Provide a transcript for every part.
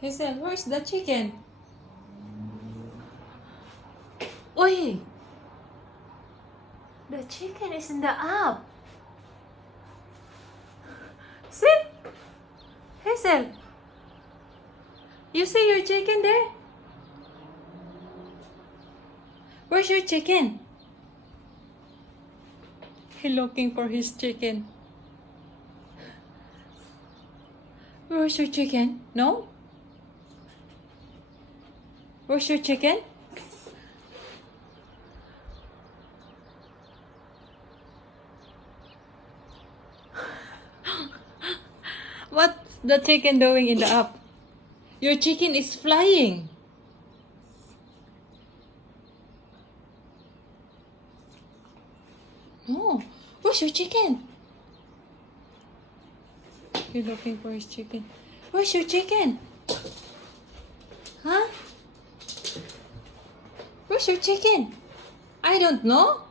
Hazel, where's the chicken? Oi! The chicken is in the up. Sit! Hazel! You see your chicken there? Where's your chicken? He looking for his chicken. Where's your chicken? No? Where's your chicken? What's the chicken doing in the up? Your chicken is flying. No. Where's your chicken? He's looking for his chicken. Where's your chicken? Huh? Where's your chicken? I don't know.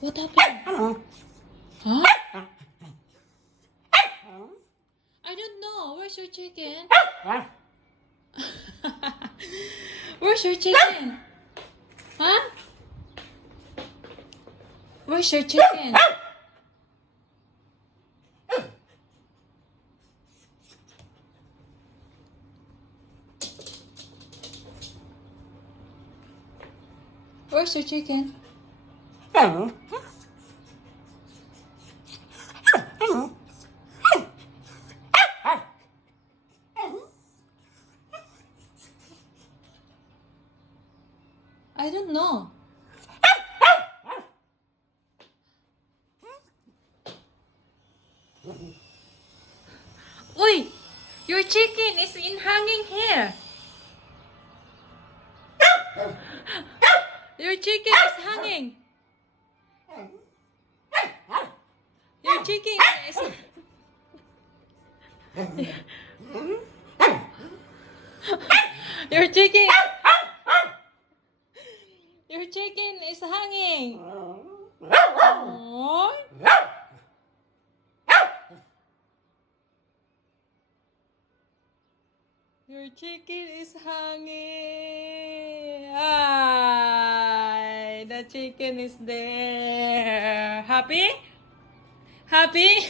What happened? Huh? I don't know. Where's your chicken? Where's your chicken? Huh? Where's your chicken? Where's your chicken? I don't know. Oi! Your chicken is in hanging here. Your chicken is hanging. Your chicken is... Your chicken... Your chicken is hanging. Aww. Your chicken is hanging. Ah, the chicken is there. Happy? Happy?